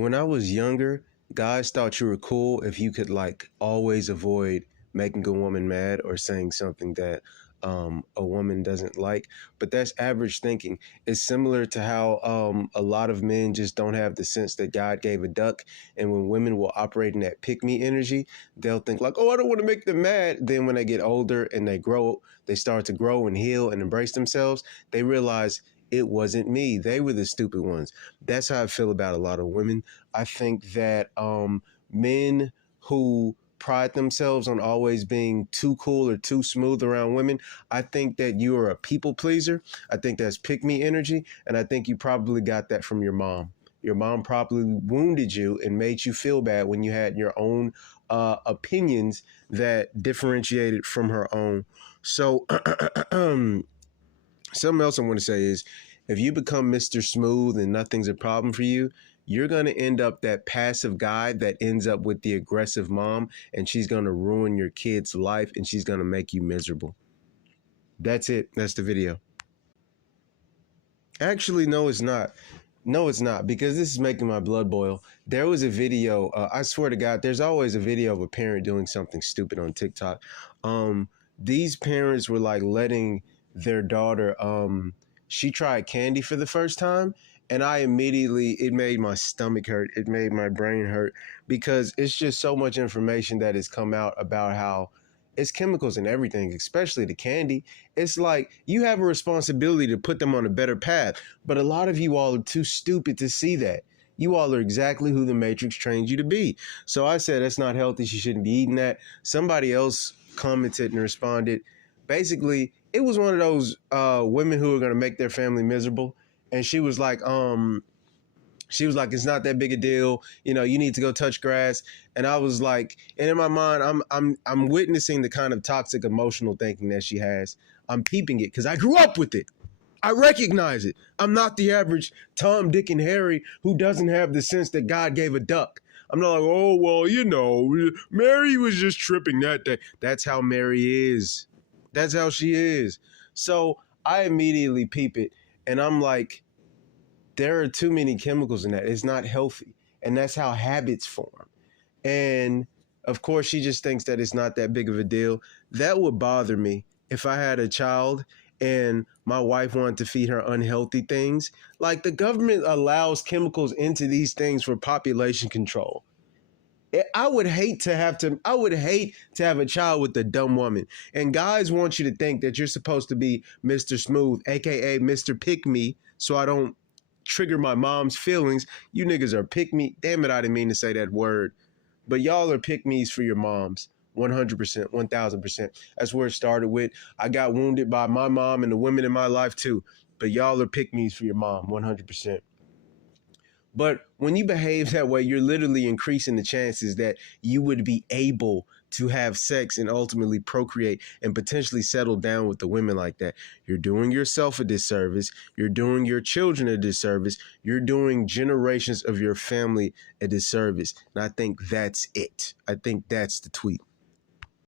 When I was younger, guys thought you were cool if you could like always avoid making a woman mad or saying something that a woman doesn't like. But that's average thinking. It's similar to how a lot of men just don't have the sense that God gave a duck. And when women will operate in that pick me energy, they'll think like, oh, I don't want to make them mad. Then when they get older and they start to grow and heal and embrace themselves, they realize it wasn't me. They were the stupid ones. That's how I feel about a lot of women. I think that men who pride themselves on always being too cool or too smooth around women, I think that you are a people pleaser. I think that's pick me energy. And I think you probably got that from your mom. Your mom probably wounded you and made you feel bad when you had your own opinions that differentiated from her own. So something else I want to say is if you become Mr. Smooth and nothing's a problem for you, you're going to end up that passive guy that ends up with the aggressive mom, and she's going to ruin your kid's life and she's going to make you miserable. That's it. That's the video. Actually, no, it's not. No, it's not, because this is making my blood boil. There was a video. I swear to God, there's always a video of a parent doing something stupid on TikTok. These parents were like letting their daughter, she tried candy for the first time, and it made my stomach hurt. It made my brain hurt because it's just so much information that has come out about how it's chemicals in everything, especially the candy. It's like you have a responsibility to put them on a better path, but a lot of you all are too stupid to see that. You all are exactly who the Matrix trained you to be. So I said, that's not healthy. She shouldn't be eating that. Somebody else commented and responded. Basically, it was one of those women who are going to make their family miserable. And she was like, it's not that big a deal. You know, you need to go touch grass. And I was like, and in my mind, I'm witnessing the kind of toxic emotional thinking that she has. I'm peeping it because I grew up with it. I recognize it. I'm not the average Tom, Dick, and Harry who doesn't have the sense that God gave a duck. I'm not like, oh, well, you know, Mary was just tripping that day. That's how Mary is. That's how she is. So I immediately peep it. And I'm like, there are too many chemicals in that. It's not healthy. And that's how habits form. And of course, she just thinks that it's not that big of a deal. That would bother me if I had a child and my wife wanted to feed her unhealthy things. Like, the government allows chemicals into these things for population control. I would hate to have a child with a dumb woman. And guys want you to think that you're supposed to be Mr. Smooth, aka Mr. Pick Me, so I don't trigger my mom's feelings. You niggas are pick me. Damn it, I didn't mean to say that word. But y'all are pick me's for your moms. 100%, 1000%. That's where it started with. I got wounded by my mom and the women in my life too. But y'all are pick me's for your mom, 100%. But when you behave that way, you're literally increasing the chances that you would be able to have sex and ultimately procreate and potentially settle down with the women like that. You're doing yourself a disservice. You're doing your children a disservice. You're doing generations of your family a disservice. And I think that's it. I think that's the tweet.